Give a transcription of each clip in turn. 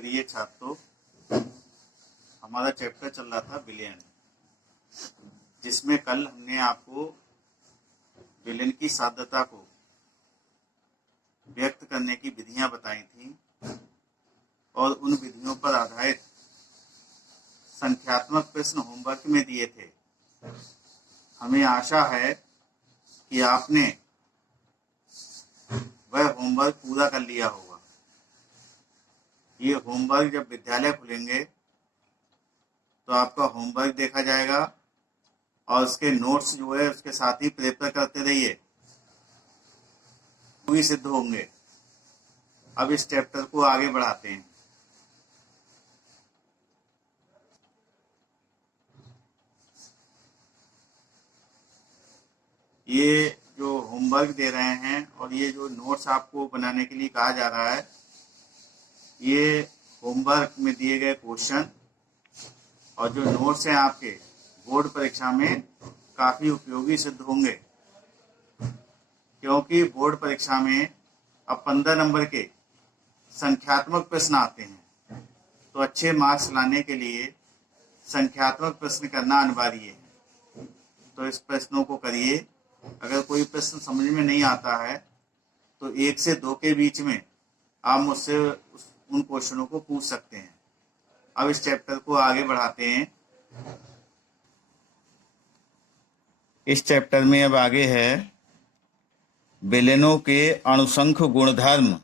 प्रिय छात्रों, हमारा चैप्टर चल रहा था विलयन, जिसमें कल हमने आपको विलयन की साध्यता को व्यक्त करने की विधियां बताई थी और उन विधियों पर आधारित संख्यात्मक प्रश्न होमवर्क में दिए थे। हमें आशा है कि आपने वह होमवर्क पूरा कर लिया होगा। ये होमवर्क जब विद्यालय खुलेंगे तो आपका होमवर्क देखा जाएगा और उसके नोट्स जो है उसके साथ ही प्रेपर करते रहिए, वही सिद्ध होंगे। अब इस चैप्टर को आगे बढ़ाते हैं। ये जो होमवर्क दे रहे हैं और ये जो नोट्स आपको बनाने के लिए कहा जा रहा है, ये होमवर्क में दिए गए क्वेश्चन और जो नोट्स हैं आपके बोर्ड परीक्षा में काफ़ी उपयोगी सिद्ध होंगे, क्योंकि बोर्ड परीक्षा में अब 15 नंबर के संख्यात्मक प्रश्न आते हैं। तो अच्छे मार्क्स लाने के लिए संख्यात्मक प्रश्न करना अनिवार्य है। तो इस प्रश्नों को करिए। अगर कोई प्रश्न समझ में नहीं आता है तो 1 से 2 के बीच में आप मुझसे उन क्वेश्चनों को पूछ सकते हैं। अब इस चैप्टर को आगे बढ़ाते हैं। इस चैप्टर में अब आगे है विलयनों के अणुसंख्य गुणधर्म।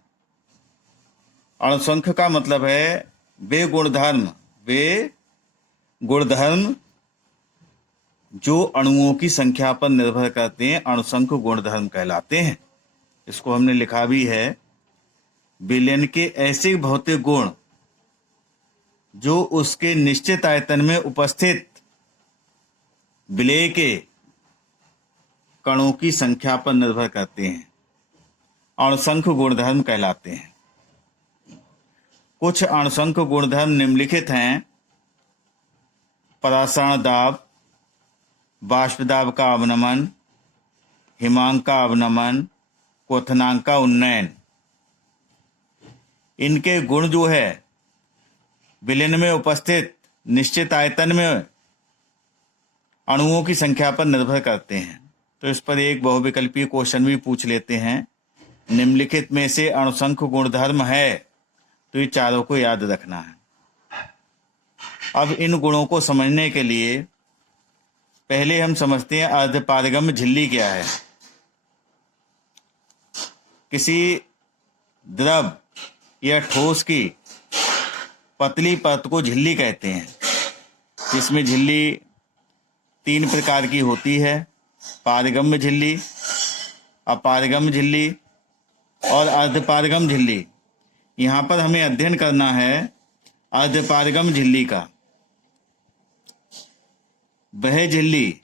अणुसंख्य का मतलब है वे गुणधर्म जो अणुओं की संख्या पर निर्भर करते हैं, अणुसंख्य गुणधर्म कहलाते हैं। इसको हमने लिखा भी है। विलयन के ऐसे भौतिक गुण जो उसके निश्चित आयतन में उपस्थित विलेय के कणों की संख्या पर निर्भर करते हैं, अणुसंख्य गुणधर्म कहलाते हैं। कुछ अणुसंख्य गुणधर्म निम्नलिखित हैं: परासरण दाब, बाष्प दाब का अवनमन, हिमांक का अवनमन, क्वथनांक का उन्नयन। इनके गुण जो है विलयन में उपस्थित निश्चित आयतन में अणुओं की संख्या पर निर्भर करते हैं। तो इस पर एक बहुविकल्पीय क्वेश्चन भी पूछ लेते हैं। निम्नलिखित में से अणुसंख्य गुणधर्म है, तो ये चारों को याद रखना है। अब इन गुणों को समझने के लिए पहले हम समझते हैं अर्धपारगम्य झिल्ली क्या है। किसी द्रव या ठोस की पतली परत को झिल्ली कहते हैं, जिसमें झिल्ली 3 प्रकार की होती है: पारगम्य झिल्ली, अपारगम्य झिल्ली और अर्धपारगम्य झिल्ली। यहाँ पर हमें अध्ययन करना है अर्धपारगम्य झिल्ली का। वह झिल्ली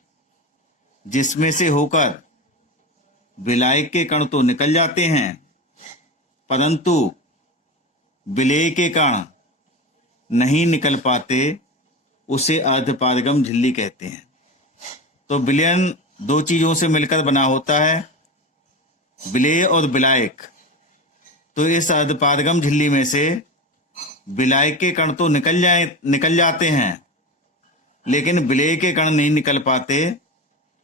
जिसमें से होकर विलायक के कण तो निकल जाते हैं, परंतु विलेय के कण नहीं निकल पाते, उसे अर्धपारगम्य झिल्ली कहते हैं। तो विलयन 2 चीजों से मिलकर बना होता है, विलेय और विलायक। तो इस अर्धपारगम्य झिल्ली में से विलायक के कण तो निकल जाते हैं, लेकिन विलेय के कण नहीं निकल पाते,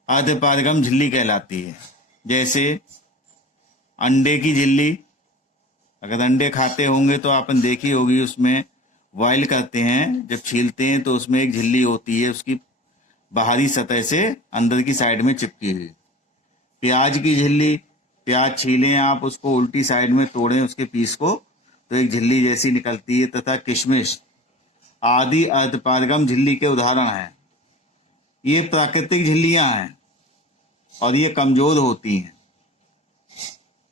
अर्धपारगम्य झिल्ली कहलाती है। जैसे अंडे की झिल्ली, अगर अंडे खाते होंगे तो आपने देखी होगी, उसमें बॉयल करते हैं, जब छीलते हैं तो उसमें एक झिल्ली होती है, उसकी बाहरी सतह से अंदर की साइड में चिपकी हुई। प्याज की झिल्ली, प्याज छीलें आप, उसको उल्टी साइड में तोड़ें उसके पीस को, तो एक झिल्ली जैसी निकलती है। तथा किशमिश आदि अर्धपारगम्य झिल्ली के उदाहरण हैं। ये प्राकृतिक झिल्लियां हैं और ये कमजोर होती हैं।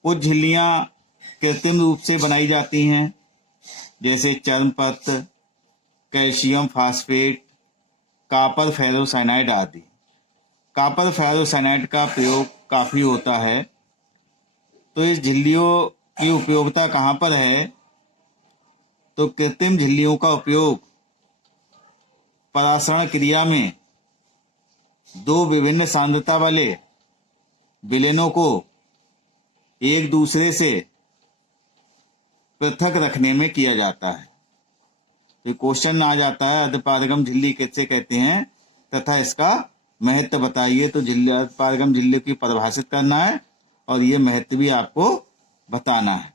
कुछ झिल्लियां कृत्रिम रूप से बनाई जाती हैं, जैसे चर्मपत्र, कैल्शियम फास्फेट, कॉपर फेरोसाइनाइड आदि। कॉपर फेरोसाइनाइड का प्रयोग काफ़ी होता है। तो इस झिल्लियों की उपयोगिता कहाँ पर है? तो कृत्रिम झिल्लियों का उपयोग परासरण क्रिया में 2 विभिन्न सांद्रता वाले विलयनों को एक दूसरे से पृथक रखने में किया जाता है। तो क्वेश्चन आ जाता है अर्धपारगम झिल्ली कैसे कहते हैं तथा इसका महत्व बताइए। तो अर्धपारगम झिल्ली की परिभाषित करना है और ये महत्व भी आपको बताना है।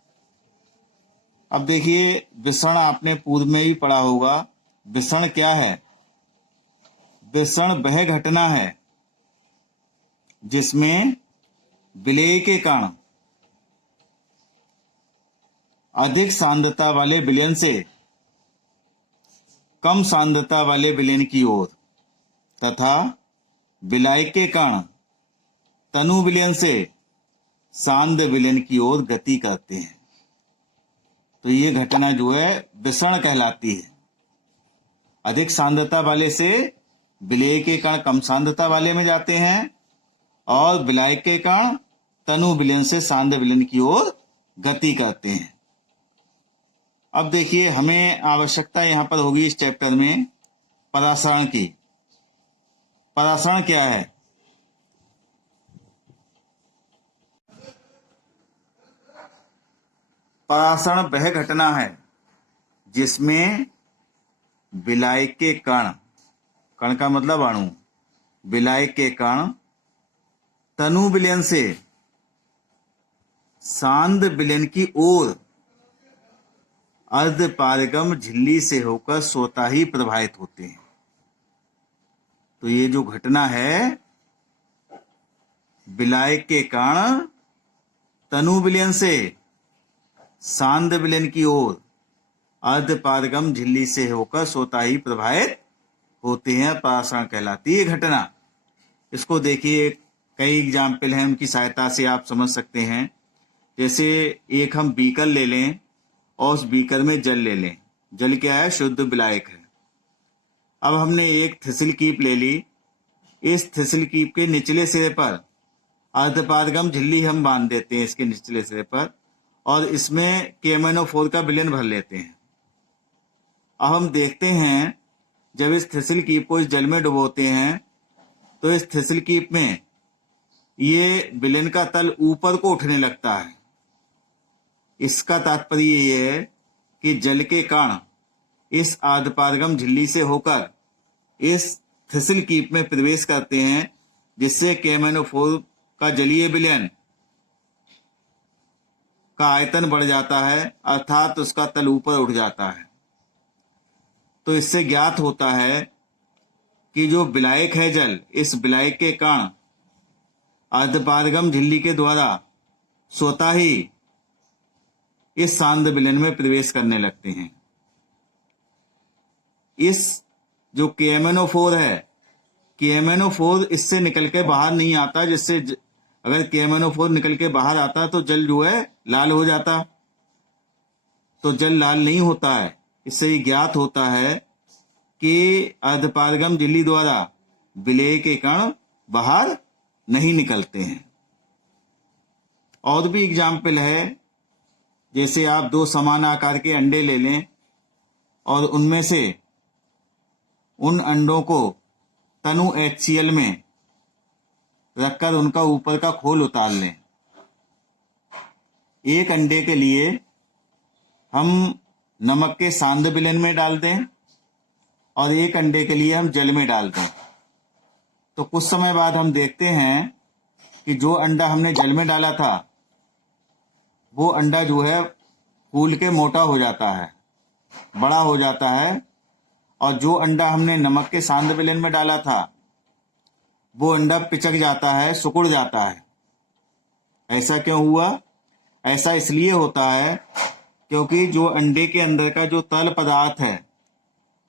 अब देखिए विसरण आपने पूर्व में ही पढ़ा होगा। विसरण क्या है? विसरण वह घटना है जिसमें विलेय के कारण अधिक सांद्रता वाले विलयन से कम सांद्रता वाले विलयन की ओर तथा विलायक के कारण तनु विलयन से सांद्र विलयन की ओर गति करते हैं। तो ये घटना जो है विसरण कहलाती है। अधिक सांद्रता वाले से विलेय के कण कम सांद्रता वाले में जाते हैं और विलायक के कण तनु विलयन से सांद्र विलयन की ओर गति करते हैं। अब देखिए हमें आवश्यकता यहां पर होगी इस चैप्टर में परासरण की। परासरण क्या है? परासरण वह घटना है जिसमें विलायक के कण, कण का मतलब अणु, विलायक के कण तनु विलयन से सांद्र विलयन की ओर अर्धपारगम झिल्ली से होकर स्वतः ही प्रभावित होते हैं। तो ये जो घटना है विलायक के कण तनु विलयन से सांद्र विलयन की ओर अर्धपारगम झिल्ली से होकर स्वतः ही प्रभावित होते हैं, परासरण कहलाती है घटना। इसको देखिए कई एग्जाम्पल हैं, उनकी सहायता से आप समझ सकते हैं। जैसे एक हम बीकर ले लें और उस बीकर में जल ले लें। जल क्या है? शुद्ध विलायक है। अब हमने एक थिसिल कीप ले ली। इस थिसिल कीप के निचले सिरे पर अर्धपारगम झिल्ली हम बांध देते हैं इसके निचले सिरे पर और इसमें KMnO4 का विलयन भर लेते हैं। अब हम देखते हैं जब इस थिसिल कीप को इस जल में डुबोते हैं तो इस थिसिल कीप में ये विलयन का तल ऊपर को उठने लगता है। इसका तात्पर्य ये है कि जल के कण इस अर्धपारगम झिल्ली से होकर इस थिसिल कीप में प्रवेश करते हैं, जिससे KMnO4 का जलीय विलयन का आयतन बढ़ जाता है, अर्थात उसका तल ऊपर उठ जाता है। तो इससे ज्ञात होता है कि जो विलायक है जल, इस विलायक के कण अर्धपारगम झिल्ली के द्वारा स्वतः ही इस सांद्र विलयन में प्रवेश करने लगते हैं। इस जो KMnO4 है, KMnO4 इससे निकल के बाहर नहीं आता, जिससे अगर KMnO4 निकल के बाहर आता तो जल जो है लाल हो जाता। तो जल लाल नहीं होता है। इससे ये ज्ञात होता है कि अर्धपारगम झिल्ली द्वारा विलेय के कण बाहर नहीं निकलते हैं। और भी एग्जाम्पल है, जैसे आप दो समान आकार के अंडे ले लें और उनमें से उन अंडों को तनु HCl में रखकर उनका ऊपर का खोल उतार लें। एक अंडे के लिए हम नमक के सांद्र विलयन में डाल दें और एक अंडे के लिए हम जल में डाल दें। तो कुछ समय बाद हम देखते हैं कि जो अंडा हमने जल में डाला था वो अंडा जो है फूल के मोटा हो जाता है, बड़ा हो जाता है, और जो अंडा हमने नमक के सांद्र विलयन में डाला था वो अंडा पिचक जाता है, सिकुड़ जाता है। ऐसा क्यों हुआ? ऐसा इसलिए होता है क्योंकि जो अंडे के अंदर का जो तल पदार्थ है,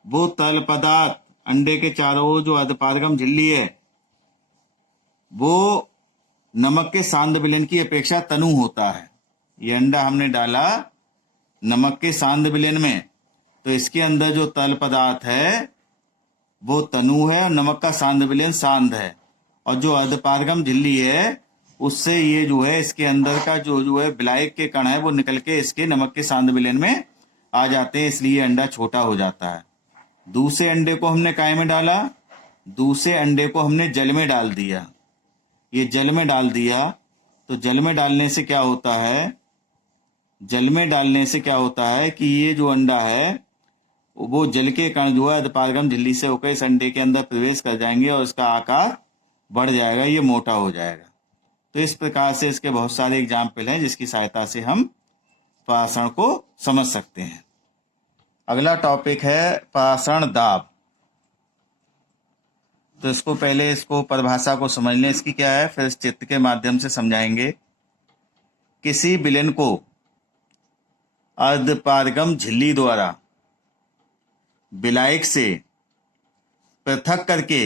वो तल पदार्थ अंडे के चारों ओर जो अर्धपारगम झिल्ली है वो नमक के सांद्र विलयन की अपेक्षा तनु होता है। ये अंडा हमने डाला नमक के सांद्र विलयन में, तो इसके अंदर जो तल पदार्थ है वो तनु है और नमक का सांद्र विलयन सांद्र है, और जो अर्धपारगम झिल्ली है उससे ये जो है इसके अंदर का जो है विलायक के कण है वो निकल के इसके नमक के सांद्र विलयन में आ जाते हैं, इसलिए अंडा छोटा हो जाता है। दूसरे अंडे को हमने काय में डाला? दूसरे अंडे को हमने जल में डाल दिया। ये जल में डाल दिया तो जल में डालने से क्या होता है? जल में डालने से क्या होता है कि ये जो अंडा है वो जल के कण जो है अधपारगम झिल्ली से होकर इस अंडे के अंदर प्रवेश कर जाएंगे और इसका आकार बढ़ जाएगा, ये मोटा हो जाएगा। तो इस प्रकार से इसके बहुत सारे एग्जाम्पल हैं जिसकी सहायता से हम परासरण को समझ सकते हैं। अगला टॉपिक है परासरण दाब। तो इसको परिभाषा को समझ लें, इसकी क्या है, फिर इस चित्र के माध्यम से समझाएंगे। किसी विलयन को अर्धपारगम झिल्ली द्वारा विलायक से पृथक करके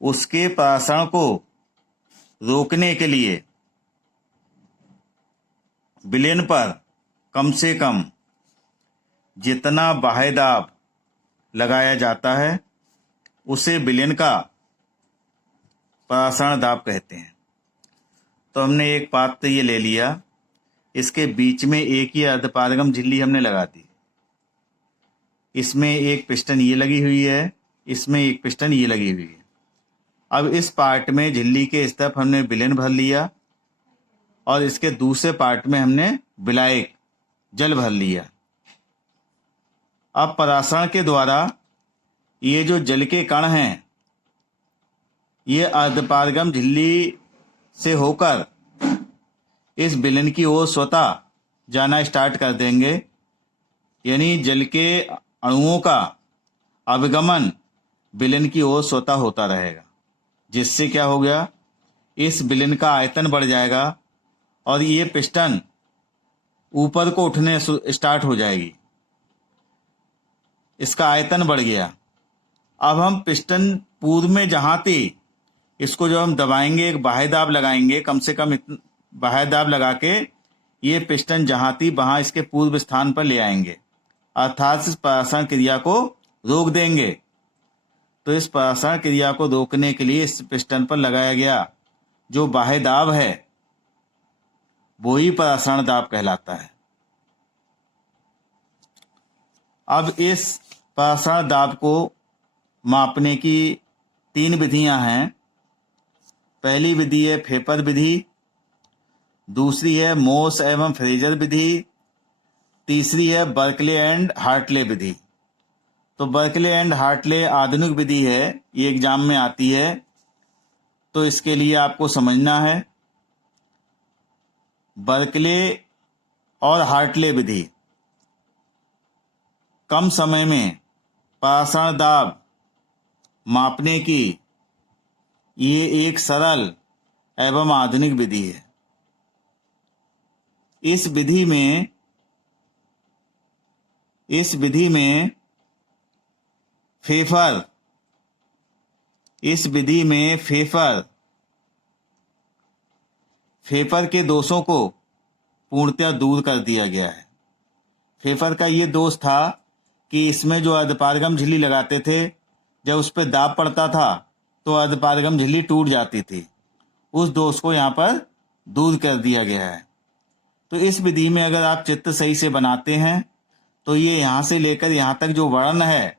उसके परासरण को रोकने के लिए विलयन पर कम से कम जितना बाह्य दाब लगाया जाता है उसे विलयन का परासरण दाब कहते हैं। तो हमने एक पात्र ये ले लिया, इसके बीच में एक ही अर्धपारगम झिल्ली हमने लगा दी, इसमें एक पिस्टन ये लगी हुई है, इसमें एक पिस्टन ये लगी हुई है। अब इस पार्ट में झिल्ली के इस तरफ हमने विलयन भर लिया और इसके दूसरे पार्ट में हमने विलायक जल भर लिया। अब परासरण के द्वारा ये जो जल के कण हैं ये अर्धपारगम झिल्ली से होकर इस विलयन की ओर स्वतः जाना स्टार्ट कर देंगे, यानी जल के अणुओं का अभिगमन विलयन की ओर स्वतः होता रहेगा, जिससे क्या हो गया, इस विलयन का आयतन बढ़ जाएगा और ये पिस्टन ऊपर को उठने स्टार्ट हो जाएगी, इसका आयतन बढ़ गया। अब हम पिस्टन पूर्व में जहाँ थी इसको जब हम दबाएंगे, एक बाह्य दाब लगाएंगे, कम से कम बाह्य दाब लगा के ये पिस्टन जहाँ थी वहाँ इसके पूर्व स्थान पर ले आएंगे, अर्थात इस परासरण क्रिया को रोक देंगे। तो इस परासरण क्रिया को रोकने के लिए इस पिस्टन पर लगाया गया जो बाह्य दाब है वो ही परासरण दाब कहलाता है। अब इस परासरण दाब को मापने की 3 विधियां हैं। पहली विधि है फेपर विधि, दूसरी है मोस एवं फ्रेजर विधि, तीसरी है बर्कले एंड हार्टले विधि। तो बर्कले एंड हार्टले आधुनिक विधि है, ये एग्जाम में आती है, तो इसके लिए आपको समझना है बर्कले और हार्टले विधि कम समय में परासरण दाब मापने की ये एक सरल एवं आधुनिक विधि है। इस विधि में फेफर के दोषों को पूर्णतः दूर कर दिया गया है। फेफर का ये दोष था कि इसमें जो अर्धपारगम झिल्ली लगाते थे जब उस पर दाब पड़ता था तो अर्धपारगम झिल्ली टूट जाती थी, उस दोष को यहाँ पर दूर कर दिया गया है। तो इस विधि में अगर आप चित्र सही से बनाते हैं तो ये यहाँ से लेकर यहाँ तक जो वर्ण है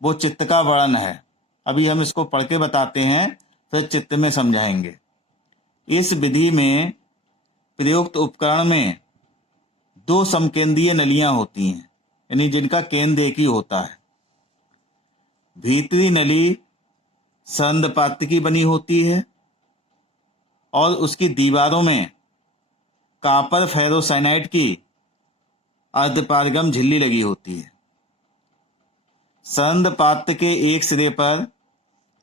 वो चित्त का वर्ण है। अभी हम इसको पढ़ के बताते हैं, फिर चित्र में समझाएंगे। इस विधि में प्रयुक्त उपकरण में 2 समकेंद्रीय नलियां होती हैं, यानी जिनका केंद्र एक ही होता है। भीतरी नली संद पात्र की बनी होती है और उसकी दीवारों में कॉपर फेरोसाइनाइड की अर्धपारगम झिल्ली लगी होती है। संद पात्र के एक सिरे पर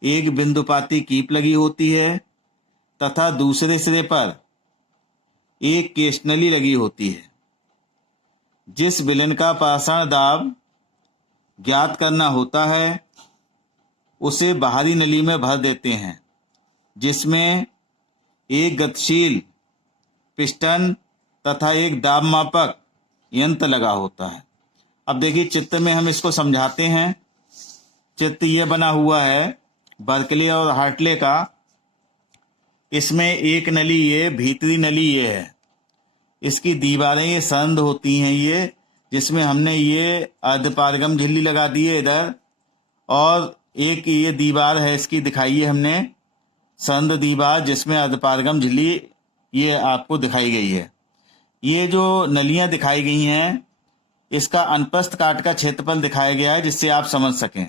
एक बिंदुपाती कीप लगी होती है तथा दूसरे सिरे पर एक केशनली लगी होती है। जिस विलयन का परासरण दाब ज्ञात करना होता है उसे बाहरी नली में भर देते हैं, जिसमें एक गतिशील पिस्टन तथा एक दाब मापक यंत्र लगा होता है। अब देखिए चित्र में हम इसको समझाते हैं। चित्र ये बना हुआ है बर्कले और हार्टले का। इसमें एक नली ये, भीतरी नली ये है, इसकी दीवारें ये संद होती हैं ये, जिसमें हमने ये अर्धपारगम झिल्ली लगा दी है इधर, और एक ये दीवार है इसकी दिखाई है हमने संद दीवार, जिसमें अर्धपारगम झिल्ली ये आपको दिखाई गई है। ये जो नलियां दिखाई गई हैं इसका अनुप्रस्थ काट का क्षेत्रफल दिखाया गया है जिससे आप समझ सकें।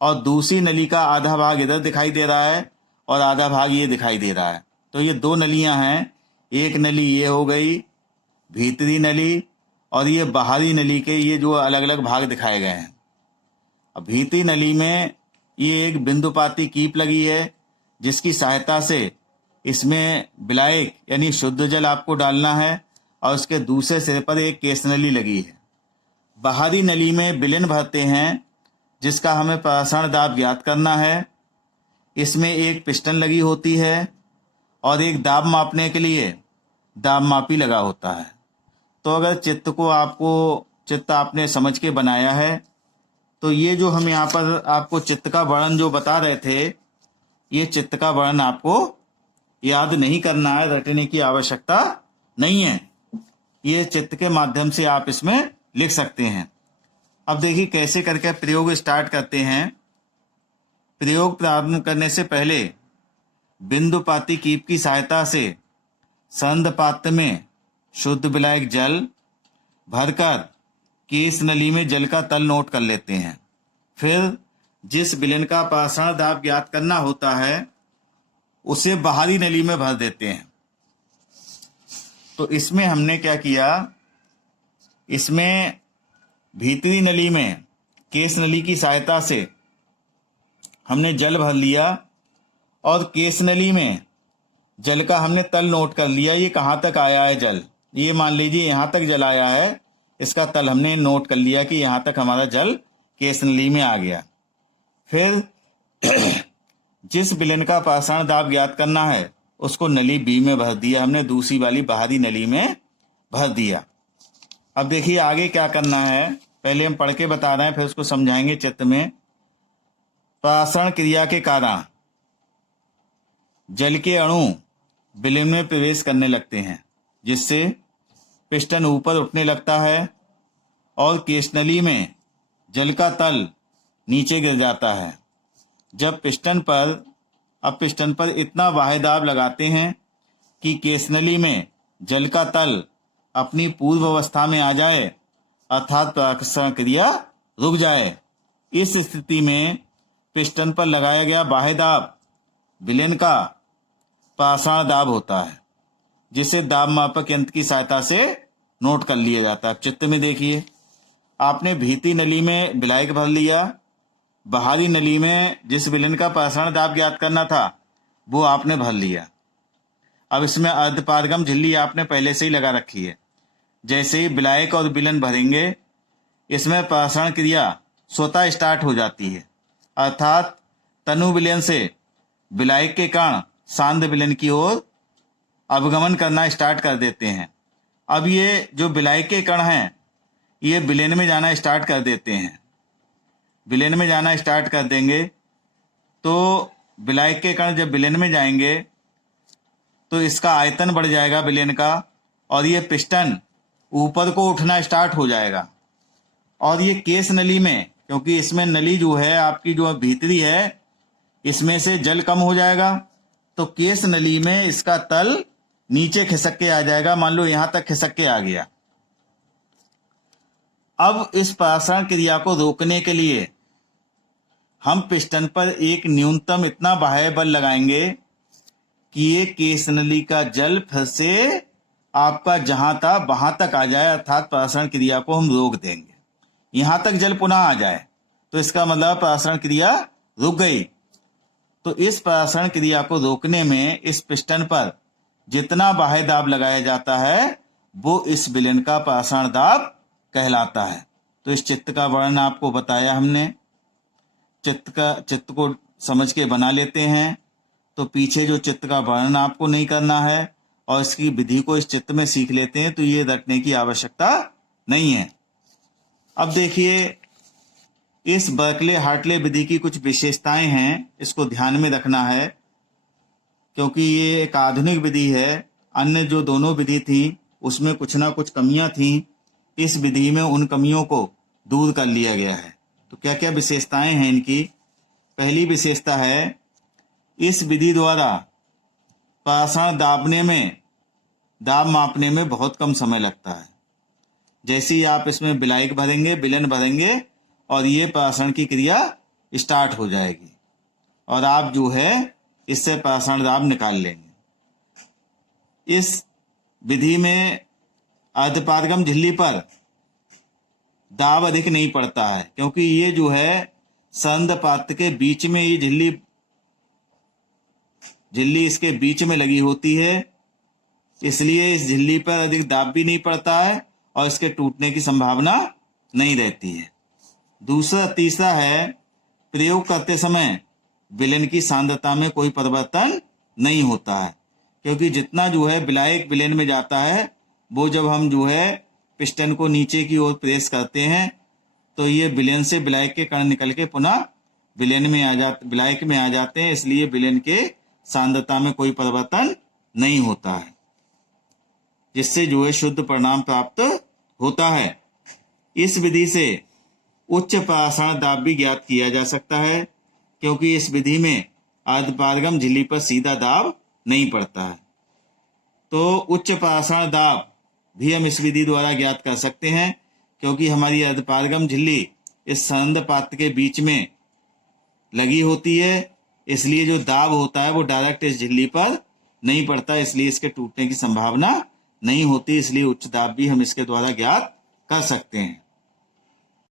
और दूसरी नली का आधा भाग इधर दिखाई दे रहा है और आधा भाग ये दिखाई दे रहा है। तो ये दो नलियां हैं, एक नली ये हो गई भीतरी नली और ये बाहरी नली के ये जो अलग अलग भाग दिखाए गए हैं। अब भीतरी नली में ये एक बिंदुपाती कीप लगी है जिसकी सहायता से इसमें विलायक यानी शुद्ध जल आपको डालना है और उसके दूसरे सिरे पर एक केस नली लगी है। बाहरी नली में विलेन भरते हैं जिसका हमें प्रसारण दाब ज्ञात करना है। इसमें एक पिस्टन लगी होती है और एक दाब मापने के लिए दाब मापी लगा होता है। तो अगर चित्त आपने समझ के बनाया है तो ये जो हम यहाँ पर आपको चित्त का वर्णन जो बता रहे थे, ये चित्त का वर्णन आपको याद नहीं करना है, रटने की आवश्यकता नहीं है। ये चित्त के माध्यम से आप इसमें लिख सकते हैं। अब देखिए कैसे करके प्रयोग स्टार्ट करते हैं। प्रयोग प्रारंभ करने से पहले बिंदुपाती कीप की सहायता से संद पात्र में शुद्ध विलायक जल भरकर केस नली में जल का तल नोट कर लेते हैं। फिर जिस विलेन का प्रसारण दाब ज्ञात करना होता है उसे बाहरी नली में भर देते हैं। तो इसमें हमने क्या किया, इसमें भीतरी नली में केस नली की सहायता से हमने जल भर लिया और केस नली में जल का हमने तल नोट कर लिया। ये कहाँ तक आया है जल, ये मान लीजिए यहाँ तक जल आया है, इसका तल हमने नोट कर लिया कि यहाँ तक हमारा जल केस नली में आ गया। फिर जिस विलेन का प्रसारण दाब ज्ञात करना है उसको नली बी में भर दिया हमने, दूसरी वाली बाहरी नली में भर दिया। अब देखिए आगे क्या करना है, पहले हम पढ़ के बता रहे हैं फिर उसको समझाएंगे चित्त में। प्रसारण क्रिया के कारण जल के अणु विलेन में प्रवेश करने लगते हैं जिससे पिस्टन ऊपर उठने लगता है और केसनली में जल का तल नीचे गिर जाता है। जब पिस्टन पर इतना बाह्य दाब लगाते हैं कि केसनली में जल का तल अपनी पूर्व अवस्था में आ जाए अर्थात प्रसारण क्रिया रुक जाए। इस स्थिति में पिस्टन पर लगाया गया बाह्य दाब विलेन का प्रसारण दाब होता है जिसे दाब मापक यंत्र की सहायता से नोट कर लिया जाता है। चित्र में देखिए, आपने भीतरी नली में विलायक भर लिया, बाहरी नली में जिस विलेन का प्रसारण दाब ज्ञात करना था वो आपने भर लिया। अब इसमें अर्धपारगम झिल्ली आपने पहले से ही लगा रखी है। जैसे ही विलायक और विलेन भरेंगे इसमें प्रसारण क्रिया स्वतः स्टार्ट हो जाती है, अर्थात तनु विलेन से विलायक के कण सांद विलेन की ओर अवगमन करना स्टार्ट कर देते हैं। अब ये जो विलायक के कण हैं ये विलेन में जाना स्टार्ट कर देते हैं। विलेन में जाना स्टार्ट कर देंगे तो विलायक के कण जब विलेन में जाएंगे तो इसका आयतन बढ़ जाएगा विलेन का और ये पिस्टन ऊपर को उठना स्टार्ट हो जाएगा। और ये केस नली में, क्योंकि इसमें नली जो है आपकी जो भीतरी है इसमें से जल कम हो जाएगा तो केस नली में इसका तल नीचे खिसक के आ जाएगा। मान लो यहां तक खिसक के आ गया। अब इस प्रसारण क्रिया को रोकने के लिए हम पिस्टन पर एक न्यूनतम इतना बाह्य बल लगाएंगे कि ये केस नली का जल फिर से आपका जहां था वहां तक आ जाए, अर्थात प्रसारण क्रिया को हम रोक देंगे। यहां तक जल पुनः आ जाए तो इसका मतलब प्रसारण क्रिया रुक गई। तो इस प्रसारण क्रिया को रोकने में इस पिस्टन पर जितना बाह्य दाब लगाया जाता है वो इस विलेन का प्रसारण दाब कहलाता है। तो इस चित्त का वर्णन आपको बताया हमने। चित्त को समझ के बना लेते हैं तो पीछे जो चित्त का वर्णन आपको नहीं करना है और इसकी विधि को इस चित्त में सीख लेते हैं तो ये रटने की आवश्यकता नहीं है। अब देखिए इस बर्कले हार्टले विधि की कुछ विशेषताएं हैं, इसको ध्यान में रखना है क्योंकि ये एक आधुनिक विधि है। अन्य जो दोनों विधि थी उसमें कुछ ना कुछ कमियां थी, इस विधि में उन कमियों को दूर कर लिया गया है। तो क्या क्या विशेषताएं हैं इनकी। पहली विशेषता है इस विधि द्वारा प्रसारण दाब मापने में बहुत कम समय लगता है। जैसे ही आप इसमें विलायक भरेंगे, विलेन भरेंगे, और ये परासरण की क्रिया स्टार्ट हो जाएगी और आप जो है इससे परासरण दाब निकाल लेंगे। इस विधि में अर्धपारगम झिल्ली पर दाब अधिक नहीं पड़ता है, क्योंकि ये जो है संद पात्र के बीच में ये झिल्ली इसके बीच में लगी होती है, इसलिए इस झिल्ली पर अधिक दाब भी नहीं पड़ता है और इसके टूटने की संभावना नहीं रहती है। तीसरा है, प्रयोग करते समय विलेन की सांद्रता में कोई परिवर्तन नहीं होता है, क्योंकि जितना जो है विलायक विलेन में जाता है, वो जब हम जो है पिस्टन को नीचे की ओर प्रेस करते हैं तो ये विलेन से विलायक के कण निकल के पुनः विलायक में आ जाते हैं, इसलिए विलेन के सांद्रता में कोई परिवर्तन नहीं होता है, जिससे जो है शुद्ध परिणाम प्राप्त होता है। इस विधि से उच्च परासरण दाब भी ज्ञात किया जा सकता है, क्योंकि इस विधि में अर्धपारगम झिल्ली पर सीधा दाब नहीं पड़ता है। तो उच्च परासरण दाब भी हम इस विधि द्वारा ज्ञात कर सकते हैं, क्योंकि हमारी अर्धपारगम झिल्ली इस संद पात्र के बीच में लगी होती है, इसलिए जो दाब होता है वो डायरेक्ट इस झिल्ली पर नहीं पड़ता, इसलिए इसके टूटने की संभावना नहीं होती, इसलिए उच्च दाब भी हम इसके द्वारा ज्ञात कर सकते हैं।